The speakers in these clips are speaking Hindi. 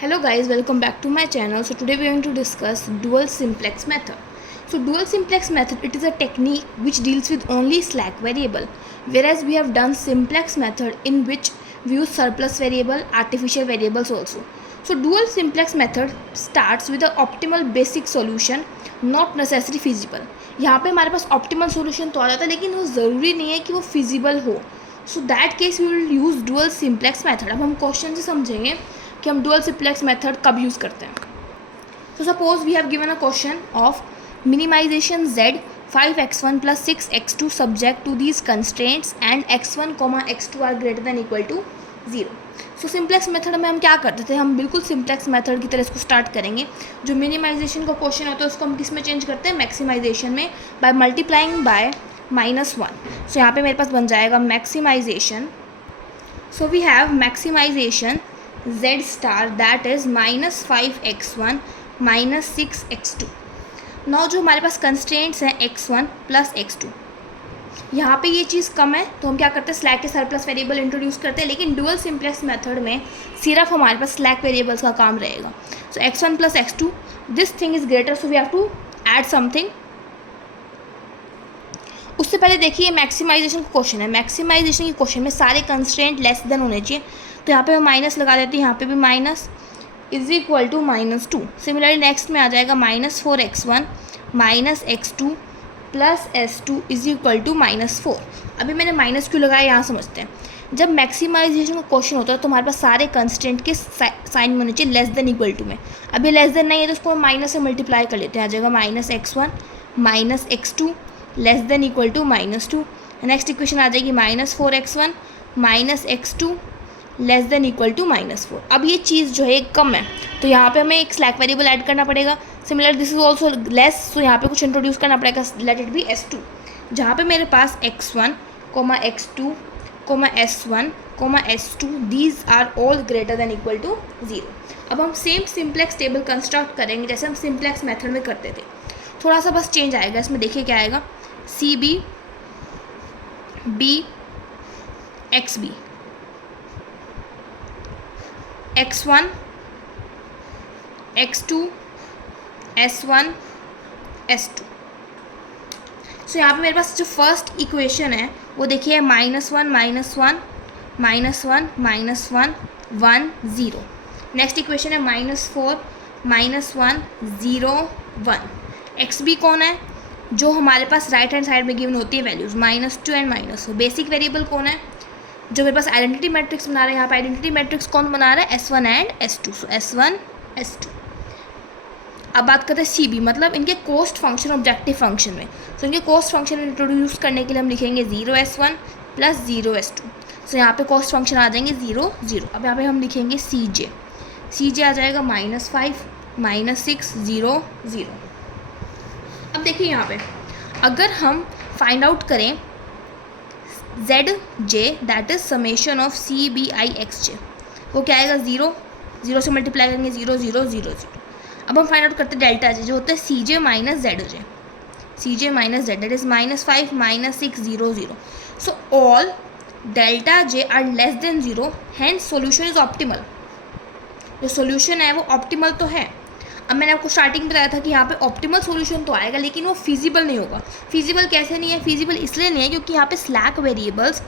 Hello guys, welcome back to my channel. So today we are going to discuss dual simplex method. So dual simplex method, it is a technique which deals with only slack variable, whereas we have done simplex method in which we use surplus variable, artificial variables also. So dual simplex method starts with the optimal basic solution, not necessarily feasible. यहाँ पे हमारे पास ऑप्टिमल सॉल्यूशन तो आ जाता है, लेकिन वो ज़रूरी नहीं है कि वो फिजिबल हो. So that case we will use dual simplex method. अब हम क्वेश्चन से समझेंगे कि हम डुअल सिम्प्लेक्स मेथड कब यूज़ करते हैं. So suppose we have given a question of minimisation z 5x1 plus 6x2 subject to these constraints and x1, x2 are greater than equal to 0. So simplex method में हम क्या करते थे, हम बिल्कुल सिम्प्लेक्स मेथड की तरह इसको स्टार्ट करेंगे. जो मिनिमाइजेशन का क्वेश्चन होता है उसको हम किस में चेंज करते हैं, मैक्सिमाइजेशन में, बाय मल्टीप्लाइंग बाय -1. सो यहाँ पे मेरे पास बन जाएगा maximisation. So we have maximisation z star that is -5x1 -6x2. Now जो हमारे पास कंस्ट्रेंट्स हैं x1 प्लस x2, यहाँ पे ये चीज़ कम है तो हम क्या करते हैं, स्लैक के सरप्लस वेरिएबल इंट्रोड्यूस करते हैं. लेकिन डुअल सिम्प्लेक्स मेथड में सिर्फ हमारे पास स्लैक वेरिएबल्स का काम रहेगा. सो x1 plus x2, this thing is greater, so we have to add something. उससे पहले देखिए मैक्सिमाइजेशन का क्वेश्चन है. मैक्सिमाइजेशन के क्वेश्चन में सारे कंस्ट्रेंट लेस देन होने चाहिए, तो यहाँ पे हम माइनस लगा देते हैं. यहाँ पे भी minus is equal to -2. Similarly next में आ जाएगा -4x1 -x2 plus s2 is equal to -4. अभी मैंने माइनस क्यों लगाया यहाँ समझते हैं. जब मैक्सिमाइजेशन का क्वेश्चन होता है तो हमारे पास सारे कंस्टेंट के साइन होने चाहिए लेस देन इक्वल टू में. अभी लेस देन नहीं है तो उसको हम माइनस से मल्टीप्लाई कर लेते हैं. आ जाएगा -x1 -x2 less than equal to -2. Next equation आ जाएगी -4x1 -x2 less than equal to -4. अब ये चीज़ जो है कम है तो यहाँ पे हमें एक स्लैक वेरिएबल ऐड करना पड़ेगा. Similar this is also less, so यहाँ पे कुछ इंट्रोड्यूस करना पड़ेगा. लेट इट बी s2, जहाँ पे मेरे पास x1, x2, s1, s2 these are all greater than equal to 0. अब हम सेम सिम्प्लेक्स टेबल कंस्ट्रक्ट करेंगे जैसे हम सिम्प्लेक्स मेथड में करते थे. थोड़ा सा बस चेंज आएगा इसमें. देखिए क्या आएगा, CB B XB x1 x2 s1 s2. सो यहाँ पे मेरे पास जो फर्स्ट इक्वेशन है वो देखिए -1 -1 -1 -1 1 0. नेक्स्ट इक्वेशन है -4 -1 0 1. XB कौन है, जो हमारे पास राइट हैंड साइड में गिवन होती है वैल्यूज़ -2 एंड -4. बेसिक वेरिएबल कौन है, जो मेरे पास आइडेंटिटी मैट्रिक्स बना रहे हैं. यहाँ पे आइडेंटिटी मैट्रिक्स कौन बना रहा है, S1 and S2. So S1 S2. अब बात करते हैं CB, मतलब इनके कॉस्ट फंक्शन ऑब्जेक्टिव फंक्शन में. सो इनके कॉस्ट फंक्शन इंट्रोड्यूस करने के लिए हम लिखेंगे 0s1 प्लस 0s2. सो यहाँ पे कॉस्ट फंक्शन आ जाएंगे 0 0. अब यहाँ पे हम लिखेंगे CJ आ जाएगा -5 -6 0 0. अब देखिए यहाँ पे अगर हम फाइंड आउट करें ZJ that is summation of CBI XJ, वो क्या आएगा 0 0 से मल्टीप्लाई करेंगे 0 0 0 0. अब हम फाइंड आउट करते हैं डेल्टा J, जो होता है CJ minus ZJ. CJ minus Z that is -5 -6 0 0. So all delta J are less than 0, hence solution is optimal. जो सोल्यूशन है वो ऑप्टिमल तो है. अब मैंने आपको स्टार्टिंग में बताया था कि यहाँ पे ऑप्टिमल सॉल्यूशन तो आएगा लेकिन वो फिजिबल नहीं होगा. फिजिबल कैसे नहीं है, फिजिबल इसलिए नहीं है क्योंकि यहाँ पे स्लैक वेरिएबल्स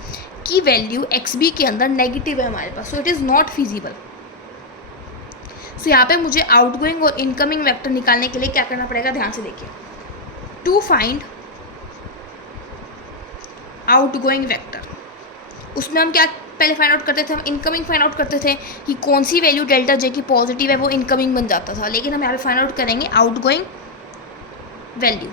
की वैल्यू XB के अंदर नेगेटिव है हमारे पास. So it is not feasible. So यहाँ पे मुझे आउटगोइंग और इनकमिंग वेक्टर निकालने के लिए क्या करना पड़ेगा, ध्यान से देखिए. टू फाइंड आउटगोइंग वेक्टर, उसमें हम क्या पहले फाइंड आउट करते थे, हम इनकमिंग फाइंड आउट करते थे कि कौन सी वैल्यू डेल्टा J की पॉजिटिव है वो इनकमिंग बन जाता था. लेकिन हम यहाँ पे फाइंड आउट करेंगे आउटगोइंग वैल्यू.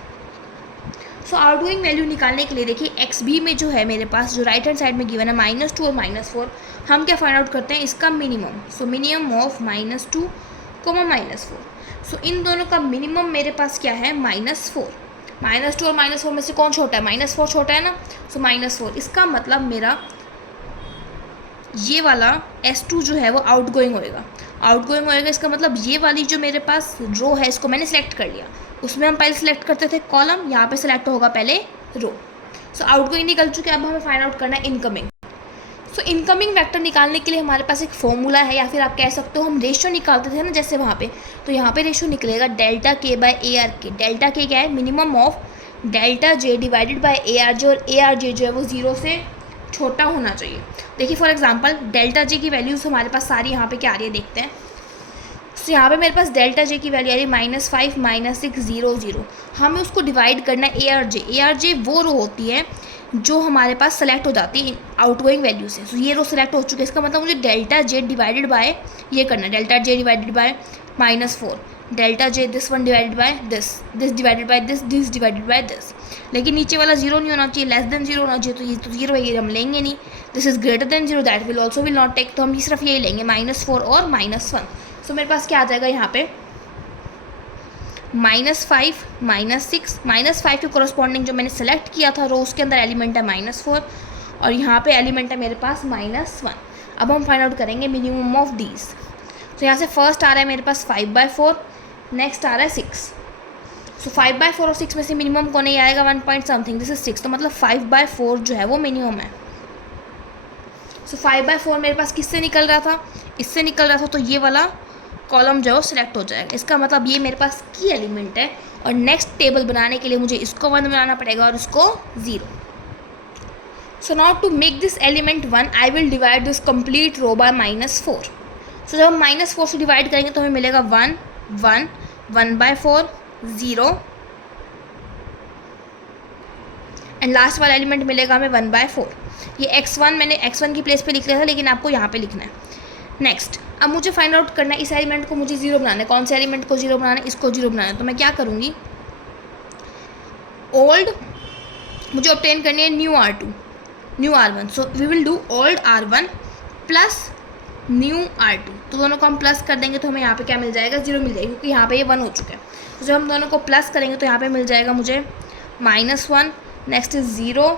सो आउटगोइंग वैल्यू निकालने के लिए देखिए XB में जो है मेरे पास, जो राइट हैंड साइड में गिवन है -2 और -4, हम क्या फाइंड आउट करते हैं, इसका मिनिमम. So minimum of -2 -4. सो इन दोनों का मिनिमम मेरे पास क्या है, -4. -2 और -4 में से कौन छोटा है, -4 छोटा है ना. सो -4, इसका मतलब मेरा ये वाला S2 जो है वो आउटगोइंग होएगा. इसका मतलब ये वाली जो मेरे पास रो है इसको मैंने सेलेक्ट कर लिया. उसमें हम पहले सेलेक्ट करते थे कॉलम, यहाँ पे सेलेक्ट होगा पहले रो. सो आउटगोइंग निकल चुके. अब हमें फाइंड आउट करना है इनकमिंग. सो इनकमिंग वेक्टर निकालने के लिए हमारे पास एक फॉर्मूला है, या फिर आप कह सकते हो हम रेशियो निकालते थे ना जैसे वहाँ पे, तो यहाँ पे रेशियो निकलेगा डेल्टा के बाय ए आर के। डेल्टा के क्या है, minimum of delta J divided by A R जे, और ए आर जे जो है वो 0 से छोटा होना चाहिए। देखिए फॉर एग्जांपल डेल्टा जे की वैल्यूज़ हमारे पास सारी यहाँ पे क्या आ रही है देखते हैं। तो यहाँ पे मेरे पास डेल्टा जे की वैल्यू आ रही है -5 -6 0 0। हमें उसको डिवाइड करना है ए आर जे। ए आर जे वो रो होती है जो हमारे पास सेलेक्ट हो जाती है आउटगोइंग वैल्यू से। तो ये रो सेलेक्ट हो चुकी है, इसका मतलब मुझे डेल्टा जे डिवाइडेड बाय ये करना है, delta J divided bye -4, delta J this one divided by this, this divided by this, this divided by this. लेकिन नीचे वाला 0 नहीं होना चाहिए, लेस देन 0 होना चाहिए, तो ये तो 0 है, ये हम लेंगे नहीं। This is greater than 0, that will also will not take, तो हम सिर्फ यही लेंगे -4 और -1। सो मेरे पास क्या आ जाएगा यहाँ पे -5 -6, -5 के कोरस्पॉन्डिंग जो मैंने सेलेक्ट किया था रो उसके अंदर एलिमेंट है -4, और यहाँ पे एलिमेंट है मेरे पास -1। अब हम फाइंड आउट करेंगे मिनिमम ऑफ दीज। तो यहाँ से फर्स्ट आ रहा है मेरे पास 5/4, नेक्स्ट आ रहा है 6। सो 5/4 और 6 में से मिनिमम कौन ही आएगा, 1 पॉइंट समथिंग, दिस इज 6, तो मतलब 5/4 जो है वो मिनिमम है। सो 5/4 मेरे पास किससे निकल रहा था, इससे निकल रहा था, तो ये वाला कॉलम जो है वो सिलेक्ट हो जाएगा। इसका मतलब ये मेरे पास की एलिमेंट है, और नेक्स्ट टेबल बनाने के लिए मुझे इसको 1 बनाना पड़ेगा और इसको 0। So now to make this element 1 I will divide this complete row by -4। सो जब हम -4 से डिवाइड करेंगे तो हमें मिलेगा 1 1 1/4 0, एंड लास्ट वाला एलिमेंट मिलेगा हमें 1/4। ये x1 मैंने x1 की प्लेस पे लिख लिया था, लेकिन आपको यहाँ पे लिखना है। नेक्स्ट अब मुझे फाइंड आउट करना है इस एलिमेंट को मुझे 0 बनाना है। कौन से एलिमेंट को 0 बनाना है, इसको 0 बनाना है। तो मैं क्या करूँगी, ओल्ड मुझे ऑब्टेन करनी है new R2 new R1। So we will do old R1 plus new R2। तो दोनों को हम प्लस कर देंगे तो हमें यहाँ पे क्या मिल जाएगा, 0 मिल जाएगा, क्योंकि यहाँ पे ये 1 हो चुका है। तो जब हम दोनों को प्लस करेंगे तो यहाँ पे मिल जाएगा मुझे -1, नेक्स्ट इज़ 0,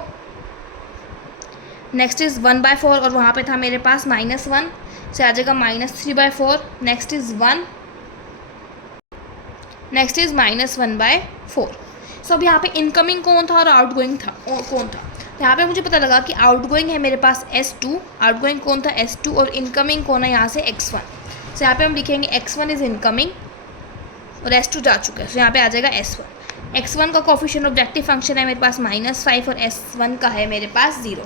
नेक्स्ट इज़ 1/4, और वहाँ पे था मेरे पास -1 से आ जाएगा -3/4, नेक्स्ट इज़ 1, नेक्स्ट इज़ -1/4। सो अब यहाँ पे इनकमिंग कौन था और आउटगोइंग था कौन था। तो यहाँ पे मुझे पता लगा कि आउटगोइंग है मेरे पास S2, आउटगोइंग कौन था S2, और इनकमिंग कौन है यहाँ से x1। सो यहाँ पे हम लिखेंगे x1 इज़ इनकमिंग और S2 जा चुका है, सो यहाँ पे आ जाएगा S1। x1 का कोफिशिएंट ऑब्जेक्टिव फंक्शन है मेरे पास -5, और S1 का है मेरे पास 0।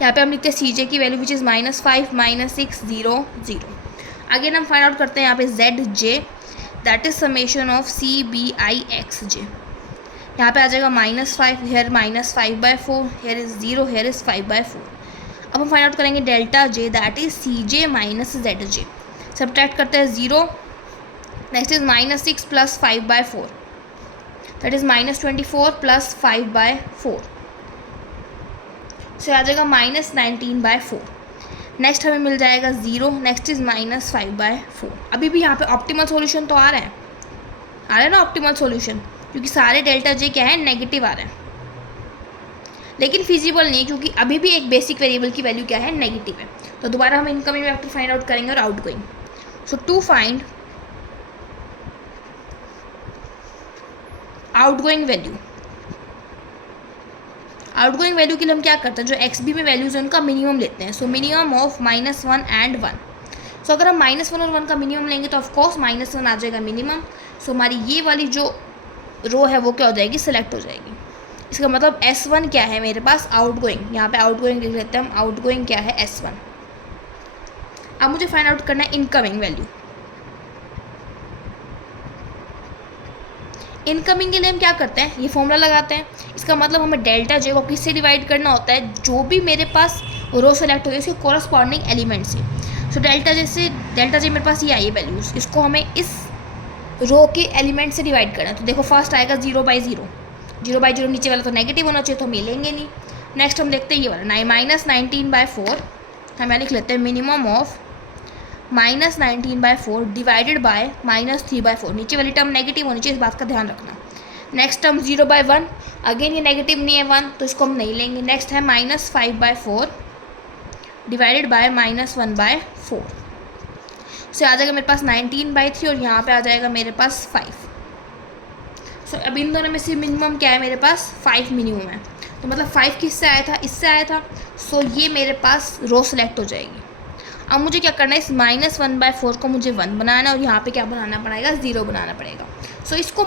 यहाँ पे हम लिखते हैं CJ की वैल्यू विच इज़ -5 -6 0 0। अगेन हम फाइंड आउट करते हैं यहाँ पे ZJ, that is summation of CBIXJ। यहाँ पे आ जाएगा -5, here -5/4, here is 0, here is 5/4। अब हम फाइंड आउट करेंगे delta J, that is CJ -ZJ। Subtract करते हैं 0, next is -6 plus 5/4, that is -24 plus 5/4, so आ जाएगा -19/4। नेक्स्ट हमें मिल जाएगा 0, नेक्स्ट इज -5/4। अभी भी यहाँ पे ऑप्टिमल सॉल्यूशन तो आ रहा है ना ऑप्टिमल सॉल्यूशन, क्योंकि सारे डेल्टा J क्या है, नेगेटिव आ रहे हैं, लेकिन फिजिबल नहीं, क्योंकि अभी भी एक बेसिक वेरिएबल की वैल्यू क्या है, नेगेटिव है। तो दोबारा हम इनकमिंग वेक्टर फाइंड आउट करेंगे और outgoing. So to find outgoing value, outgoing value के लिए हम क्या करते हैं, जो XB में वैल्यूज़ है उनका मिनिमम लेते हैं। So minimum of -1 and 1। सो अगर हम -1 और 1 का मिनिमम लेंगे तो ऑफकोर्स -1 आ जाएगा मिनिमम। सो हमारी ये वाली जो रो है वो क्या हो जाएगी, सिलेक्ट हो जाएगी। इसका मतलब S1 क्या है मेरे पास, आउटगोइंग। यहाँ पे आउटगोइंग लिख लेते हैं हम, आउटगोइंग क्या है, S1। अब मुझे फाइंड आउट करना है इनकमिंग वैल्यू। इनकमिंग के लिए हम क्या करते हैं, ये फॉर्मूला लगाते हैं। इसका मतलब हमें डेल्टा J को किससे डिवाइड करना होता है, जो भी मेरे पास रो सेलेक्ट होगी उसके कॉरस्पॉन्डिंग एलिमेंट से। सो डेल्टा J मेरे पास ये आई है वैल्यूज़, इसको हमें इस रो के एलिमेंट से डिवाइड करना है। तो देखो फर्स्ट आएगा 0/0, 0/0 नीचे वाला तो नेगेटिव होना चाहिए, तो हम ये लेंगे नहीं। नेक्स्ट हम देखते हैं ये वाला -19/4, हम यहाँ लिख लेते हैं मिनिमम ऑफ -19/4 डिवाइडेड बाय -3/4। नीचे वाली टर्म नेगेटिव होनी चाहिए, इस बात का ध्यान रखना। नेक्स्ट टर्म 0/1, अगेन ये नेगेटिव नहीं है 1, तो इसको हम नहीं लेंगे। नेक्स्ट है -5/4 डिवाइडेड बाय -1/4, सो आ जाएगा मेरे पास 19/3, और यहाँ पे आ जाएगा मेरे पास 5। सो अब इन दोनों में से मिनिमम क्या है मेरे पास, 5 मिनिमम है। तो मतलब 5 किससे आया था, इससे आया था, सो ये मेरे पास रो सेलेक्ट हो जाएगी। अब मुझे क्या करना है, इस -1/4 को मुझे 1 बनाना है और यहाँ पे क्या बनाना पड़ेगा, 0 बनाना पड़ेगा। सो इसको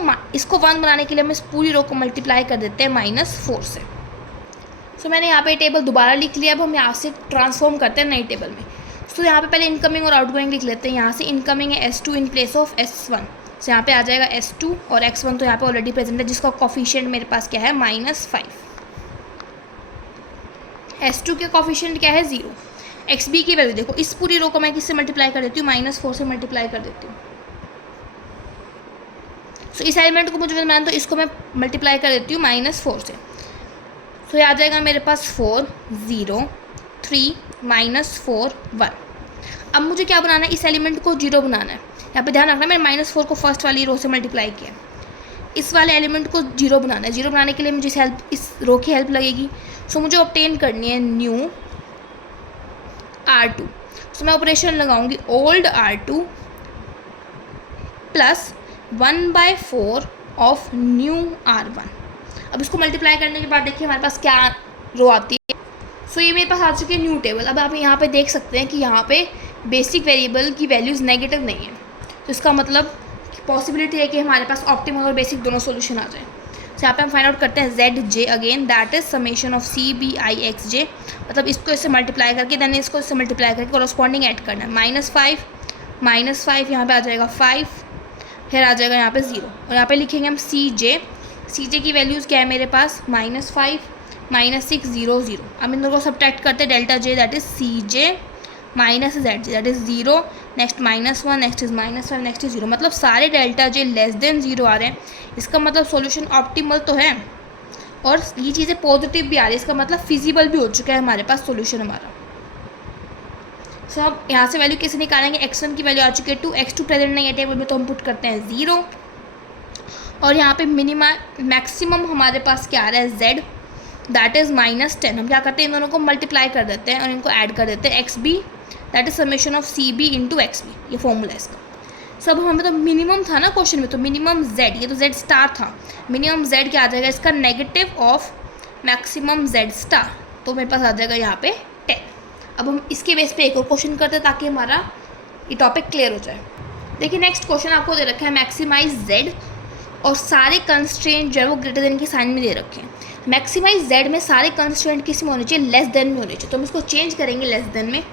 1 बनाने के लिए हम इस पूरी रो को मल्टीप्लाई कर देते हैं -4 से। सो मैंने यहाँ पे टेबल दोबारा लिख लिया। अब हम यहाँ से ट्रांसफॉर्म करते हैं नई टेबल में। सो यहाँ पे पहले इनकमिंग और आउटगोइंग लिख लेते हैं। यहाँ से इनकमिंग है S2 in place of S1, सो यहाँ पे आ जाएगा S2 और X1 तो यहाँ पे ऑलरेडी प्रेजेंट है जिसका कॉफिशिएंट मेरे पास क्या है, -5। S2 के कॉफिशिएंट क्या है, 0। XB की वैल्यू देखो, इस पूरी रो को मैं किससे मल्टीप्लाई कर देती हूँ, -4 से मल्टीप्लाई कर देती हूँ। सो इस एलिमेंट को मुझे बनाना तो इसको मैं मल्टीप्लाई कर देती हूँ -4 से। सो ये आ जाएगा मेरे पास 4 0 3 -4 1। अब मुझे क्या बनाना है, इस एलिमेंट को 0 बनाना है। यहाँ पे ध्यान रखना, मैंने -4 को फर्स्ट वाली रो से मल्टीप्लाई किया। इस वाले एलिमेंट को 0 बनाना है। 0 बनाने के लिए मुझे इस रो की हेल्प लगेगी। सो मुझे ऑब्टेन करनी है न्यू R2। सो मैं ऑपरेशन लगाऊंगी old R2 plus 1/4 of new R1। अब इसको मल्टीप्लाई करने के बाद देखिए हमारे पास क्या रो आती है। सो ये मेरे पास आ चुकी है न्यू टेबल। अब आप यहाँ पे देख सकते हैं कि यहाँ पे बेसिक वेरिएबल की वैल्यूज़ नेगेटिव नहीं है, तो इसका मतलब पॉसिबिलिटी है कि हमारे पास ऑप्टिमल और बेसिक दोनों सोल्यूशन आ जाए। तो यहाँ पे हम फाइंड आउट करते हैं ZJ again, that is summation of CBIXJ। मतलब इसको इससे मल्टीप्लाई करके देन इसको इससे मल्टीप्लाई करके कॉरस्पॉन्डिंग ऐड करना है। -5 यहाँ पे आ जाएगा 5, फिर आ जाएगा यहाँ पे 0 और यहाँ पे लिखेंगे हम CJ की वैल्यूज़ क्या है मेरे पास, -5 -6 0 0। अब इन दोनों को सब्ट्रैक्ट करते हैं, delta J that is CJ -ZJ that is 0, next -1, next is -5, next is 0। मतलब सारे डेल्टा J लेस देन 0 आ रहे हैं। इसका मतलब सॉल्यूशन ऑप्टिमल तो है और ये चीज़ें पॉजिटिव भी आ रही है, इसका मतलब फिजिबल भी हो चुका है हमारे पास सॉल्यूशन हमारा। सो अब यहाँ से वैल्यू कैसे निकालेंगे, X1 की वैल्यू आ चुकी है 2, X2 प्रेजेंट नहीं है टेबल में तो हम पुट करते हैं 0 और यहाँ पे मैक्सिमम हमारे पास क्या आ रहा है, Z दैट इज़ -10। हम क्या करते हैं, इन दोनों को मल्टीप्लाई कर देते हैं और इनको ऐड कर देते हैं, XB that is summation of CB into XB, ये फॉर्मूला है इसका। सब हमें तो मिनिमम था ना क्वेश्चन में, तो मिनिमम Z, ये तो Z स्टार था, मिनिमम Z क्या आ जाएगा इसका, negative of maximum Z star, तो मेरे पास आ जाएगा यहाँ पे 10। अब हम इसके बेस पे एक और क्वेश्चन करते हैं ताकि हमारा ये टॉपिक क्लियर हो जाए। देखिए नेक्स्ट क्वेश्चन आपको दे रखा है मैक्सिमाइज Z और सारे कंस्ट्रेंट जो है वो ग्रेटर देन के साइन में दे रखे हैं। मैक्सिमाइज Z में सारे कंस्ट्रेंट किस में होने चाहिए, लेस देन में होने चाहिए, तो हम इसको चेंज करेंगे लेस देन में।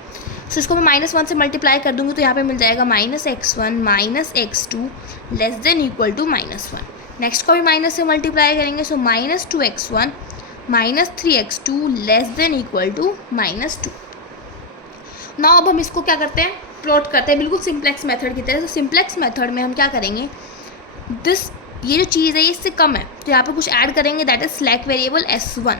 सो इसको मैं -1 से मल्टीप्लाई कर दूँगी तो यहाँ पे मिल जाएगा -X1 -X2 less than equal to -1। Next को भी माइनस से मल्टीप्लाई करेंगे, so -2X1 -3X2 less than equal to -2। Now अब हम इसको क्या करते हैं, प्लॉट करते हैं बिल्कुल सिंप्लेक्स मेथड की तरह। तो सिंप्लेक्स मेथड में हम क्या करेंगे, ये जो चीज़ है ये इससे कम है तो यहाँ पे कुछ ऐड करेंगे, that is slack variable S1।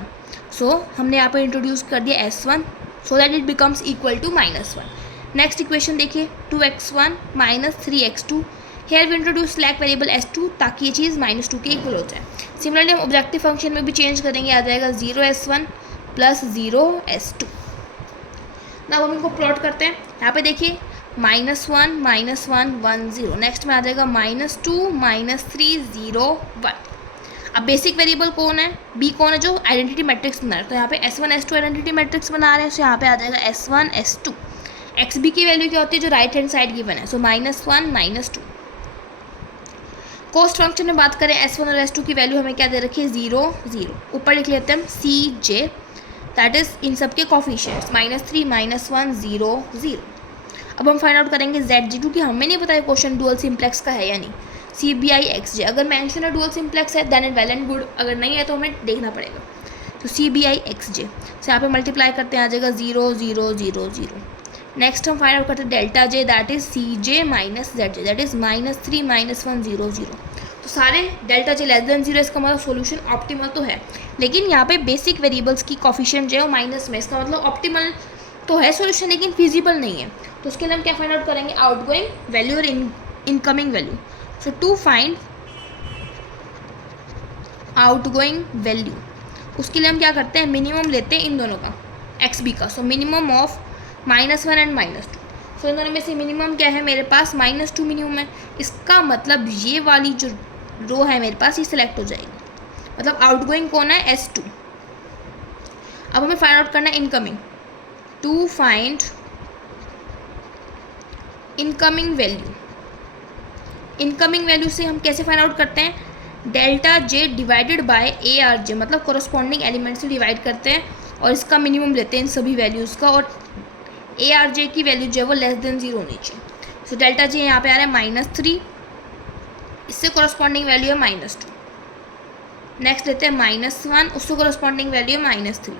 So हमने यहाँ पे इंट्रोड्यूस कर दिया S1 so that it becomes equal to -1। Next equation देखिए 2X1 -3X2, here we introduce slack variable S2 ताकि ये चीज़ -2 के इक्वल हो जाए। सिमिलरली हम ऑब्जेक्टिव फंक्शन में भी चेंज करेंगे, आ जाएगा 0S1 प्लस 0S2। अब हम इनको प्लॉट करते हैं। यहाँ पे देखिए -1 -1 1 0, नेक्स्ट में आ जाएगा -2 -3 0 1। अब बेसिक वेरिएबल कौन है, B कौन है, जो आइडेंटिटी मैट्रिक्स बना रहे हैं, तो यहाँ पे S1 S2 आइडेंटिटी मैट्रिक्स बना रहे हैं, सो यहाँ पे आ जाएगा S1 S2। XB की वैल्यू क्या होती है, जो राइट हैंड साइड गिवन है, सो -1 -2। कॉस्ट फंक्शन में बात करें S1 और S2 की वैल्यू हमें क्या दे रखी है, 0 0। ऊपर लिख लेते हैं हम CJ दैट इज़ इन सब के कॉफिशिएंट्स -3 -1 0 0। अब हम फाइंड आउट करेंगे ZG, क्योंकि हमें नहीं पता है क्वेश्चन डुअल सिंप्लेक्स का है या नहीं। CBIXJ अगर मेंशन है डुअल सिंप्लेक्स है then it well and good, अगर नहीं है तो हमें देखना पड़ेगा। तो CBIXJ से यहाँ पे मल्टीप्लाई करते हैं, आ जाएगा 0 0 0 0। नेक्स्ट हम फाइंड आउट करते हैं delta J that is CJ -ZJ that is -3 -1 0 0। तो सारे डेल्टा J लेस देन 0, इसका मतलब सोल्यूशन ऑप्टिमल तो है, लेकिन यहाँ पे बेसिक वेरिएबल्स की कॉफिशिएंट जो है वो माइनस में, इसका मतलब ऑप्टिमल तो है सोल्यूशन लेकिन फिजिबल नहीं है। तो उसके लिए हम क्या फाइंड आउट करेंगे, आउटगोइंग वैल्यू और incoming value. So to find outgoing value, उसके लिए हम क्या करते हैं, मिनिमम लेते हैं इन दोनों का XB का। So minimum of -1 and -2। सो इन दोनों में से मिनिमम क्या है मेरे पास, -2 मिनिमम है। इसका मतलब ये वाली जो रो है मेरे पास ये सिलेक्ट हो जाएगी, मतलब आउटगोइंग कौन है, S2। अब हमें फाइंड आउट करना है incoming. To find incoming value, incoming value से हम कैसे फाइंड आउट करते हैं, delta J divided by A R J, मतलब कोरस्पॉन्डिंग एलिमेंट से डिवाइड करते हैं और इसका मिनिमम लेते हैं इन सभी वैल्यूज़ का, और ए आर जे की वैल्यू जो है वो लेस देन 0 होनी चाहिए। सो डेल्टा जे यहाँ पे आ रहा है -3, इससे कोरस्पॉन्डिंग वैल्यू है -2। नेक्स्ट लेते हैं -1, उससे कोरस्पॉन्डिंग वैल्यू है -3।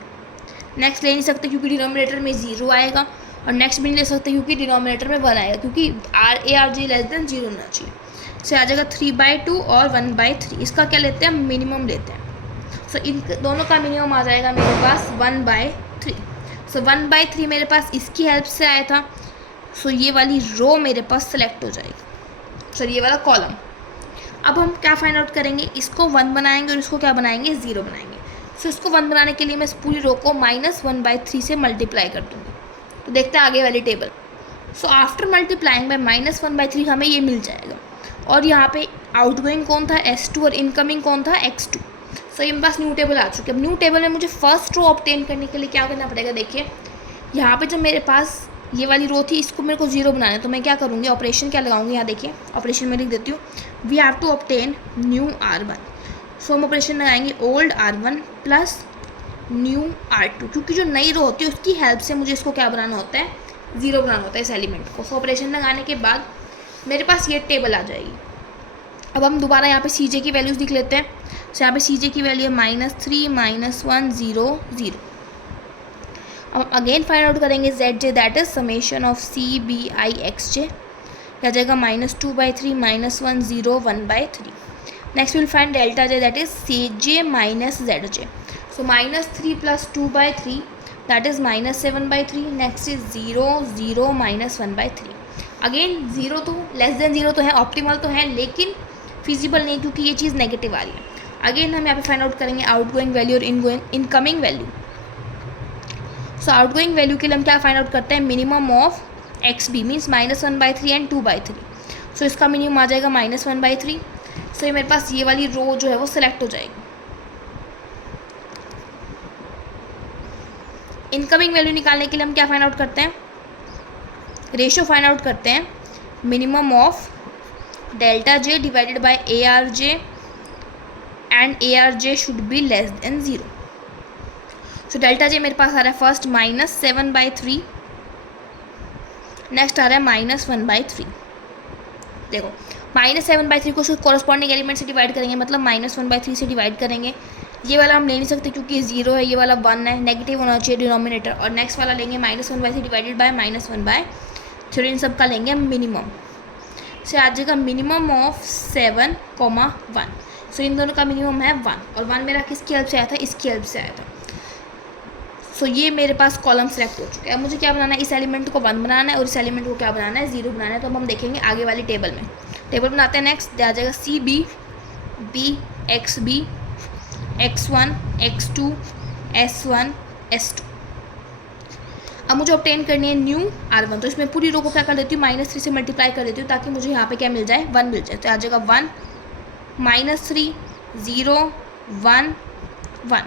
नेक्स्ट ले नहीं सकते क्योंकि डिनोमिनेटर में 0 आएगा, और नेक्स्ट भी नहीं ले सकते क्योंकि डिनोमिनेटर में 1 आएगा, क्योंकि ए आर जे लेस देन 0 होना चाहिए। से आ जाएगा 3/2 और 1/3। इसका क्या लेते हैं, मिनिमम लेते हैं। सो इन दोनों का मिनिमम आ जाएगा मेरे पास 1/3। सो 1/3 मेरे पास इसकी हेल्प से आया था। सो ये वाली रो मेरे पास सेलेक्ट हो जाएगी, सर ये वाला कॉलम। अब हम क्या फाइंड आउट करेंगे, इसको 1 बनाएंगे और इसको क्या बनाएंगे, 0 बनाएंगे। सो इसको 1 बनाने के लिए मैं इस पूरी रो को -1/3 से मल्टीप्लाई कर दूँगी। तो देखते हैं आगे वाली table. So after multiplying by -1/3 हमें ये मिल जाएगा, और यहाँ पे आउटगोइंग कौन था, S2, और इनकमिंग कौन था, X2। सो ये मेरे पास न्यू टेबल आ चुकी है। अब न्यू टेबल में मुझे फर्स्ट रो ऑब्टेन करने के लिए क्या करना पड़ेगा, देखिए यहाँ पे जब मेरे पास ये वाली रो थी, इसको मेरे को 0 बनाना है, तो मैं क्या करूँगी, ऑपरेशन क्या लगाऊंगी, यहाँ देखिए ऑपरेशन में लिख देती हूँ, we have to obtain new R1। सो हम ऑपरेशन लगाएंगे old R1 plus new R2, क्योंकि जो नई रो होती है उसकी हेल्प से मुझे इसको क्या बनाना होता है, 0 बनाना होता है इस एलिमेंट को। सो ऑपरेशन लगाने के बाद मेरे पास ये टेबल आ जाएगी। अब हम दोबारा यहाँ पे CJ की वैल्यूज़ लिख लेते हैं। सो यहाँ पे CJ की वैल्यू है -3, -1, 0, 0। अब अगेन फाइंड आउट करेंगे ZJ, that is summation of CBI XJ, आ जाएगा -2/3, -1, 0, 1/3। Next will find delta J, that is CJ minus ZJ। So -3 + 2/3 that is -7/3। Next is 0, 0, -1/3। Again 0 तो लेस देन 0 तो है, ऑप्टिमल तो है, लेकिन फिजिबल नहीं क्योंकि ये चीज़ नेगेटिव आ रही है। अगेन हम यहाँ पे फाइंड आउट करेंगे आउटगोइंग वैल्यू और इनकमिंग वैल्यू। सो आउटगोइंग वैल्यू के लिए हम क्या फाइंड आउट करते हैं, minimum of XB means -1/3 and 2/3। सो इसका मिनिमम आ जाएगा -1/3। सो ये मेरे पास ये वाली रो जो है वो सिलेक्ट हो जाएगी। इनकमिंग वैल्यू निकालने के लिए हम क्या फाइंड आउट करते हैं, रेशियो फाइंड आउट करते हैं, minimum of delta J divided by ARJ and ARJ should be less than 0। So delta J मेरे पास आ रहा है फर्स्ट -7/3, नेक्स्ट आ रहा है -1/3। देखो -7/3 को उसके कॉरस्पॉन्डिंग एलिमेंट से डिवाइड करेंगे, मतलब -1/3 से डिवाइड करेंगे। ये वाला हम ले नहीं सकते क्योंकि 0 है, ये वाला 1 है, नेगेटिव होना चाहिए डिनोमिनेटर। और नेक्स्ट वाला लेंगे -1/3 डिवाइडेड बाय -1/3, इन सब का लेंगे मिनिमम। से आ जाएगा मिनिमम ऑफ 7,1। सो इन दोनों का मिनिमम है 1, और 1 मेरा किसकी हेल्प से आया था, इसकी हेल्प से आया था। सो ये मेरे पास कॉलम सेलेक्ट हो चुका है। अब मुझे क्या बनाना है, इस एलिमेंट को 1 बनाना है और इस एलिमेंट को क्या बनाना है, 0 बनाना है। तो हम देखेंगे आगे वाली टेबल में। टेबल बनाते हैं। नेक्स्ट आ जाएगा CB, B, XB, X1, X2, S1, S2। अब मुझे ऑब्टेन करनी है न्यू R1। तो इसमें पूरी रो को क्या कर देती हूँ, -3 से मल्टीप्लाई कर देती हूँ ताकि मुझे यहाँ पे क्या मिल जाए, 1 मिल जाए। तो आ जाएगा 1, -3, 0, 1, 1।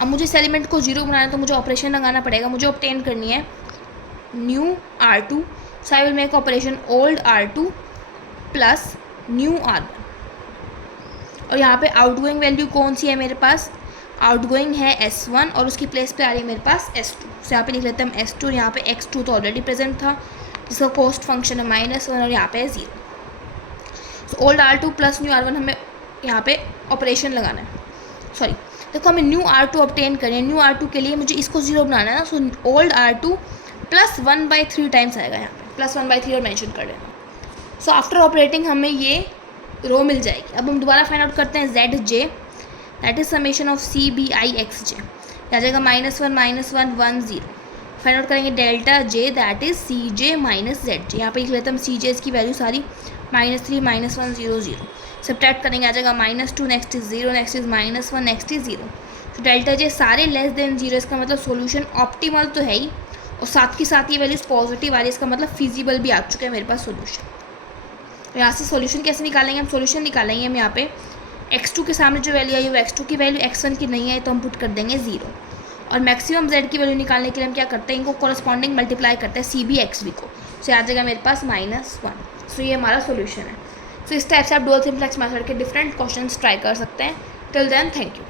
अब मुझे इस एलिमेंट को 0 बनाना है तो मुझे ऑपरेशन लगाना पड़ेगा। मुझे ऑब्टेन करनी है new R2। So I will make operation old R2 plus new R1। और यहाँ पे आउटगोइंग वैल्यू कौन सी है मेरे पास, आउटगोइंग है S1 और उसकी प्लेस पे आ रही है मेरे पास S2। सो यहाँ पे लिख लेते हैं हम S2, और यहाँ पे X2 तो ऑलरेडी प्रेजेंट था जिसका कॉस्ट फंक्शन है -1, और यहाँ पे है 0। So old R2 plus new R1 हमें यहाँ पे ऑपरेशन लगाना है। सॉरी, देखो हमें न्यू R2 ऑब्टेन करें। न्यू R2 के लिए मुझे इसको 0 बनाना है ना। So old R2 plus 1/3 times आएगा, यहाँ पे प्लस 1/3 और मेंशन कर देना। सो आफ्टर ऑपरेटिंग हमें ये रो मिल जाएगी। अब हम दोबारा फाइंड आउट करते हैं ZJ, that is summation of CBI XJ। आ जाएगा -1, -1, 1, 0। फाइंड आउट करेंगे delta J, that is CJ minus ZJ। यहाँ पे लिख लेते हैं हम CJ की वैल्यू सारी -3, -1, 0, 0। सब्ट्रैक्ट करेंगे, आ जाएगा -2, next is 0, next is -1, next is 0। तो डेल्टा J सारे लेस देन 0, इसका मतलब सोल्यूशन ऑप्टिमल तो है ही, और साथ के साथ ये वैल्यूज पॉजिटिव आ रही है, इसका मतलब फिजिबल भी आ चुका है मेरे पास सोल्यूशन। तो यहाँ से सोल्यूशन कैसे निकालेंगे, हम सोल्यूशन निकालेंगे हम यहाँ पे X2 के सामने जो वैल्यू आई वो X2 की वैल्यू, X1 की नहीं आई तो हम पुट कर देंगे 0। और मैक्सिमम z की वैल्यू निकालने के लिए हम क्या करते हैं, इनको कॉरस्पॉन्डिंग मल्टीप्लाई करते हैं CB/XB को। सो आ जाएगा मेरे पास -1। सो ये हमारा सोल्यूशन है। सो इस टाइप से आप डुअल सिंप्लेक्स मेथड के डिफरेंट क्वेश्चंस ट्राई कर सकते हैं। Till then thank you.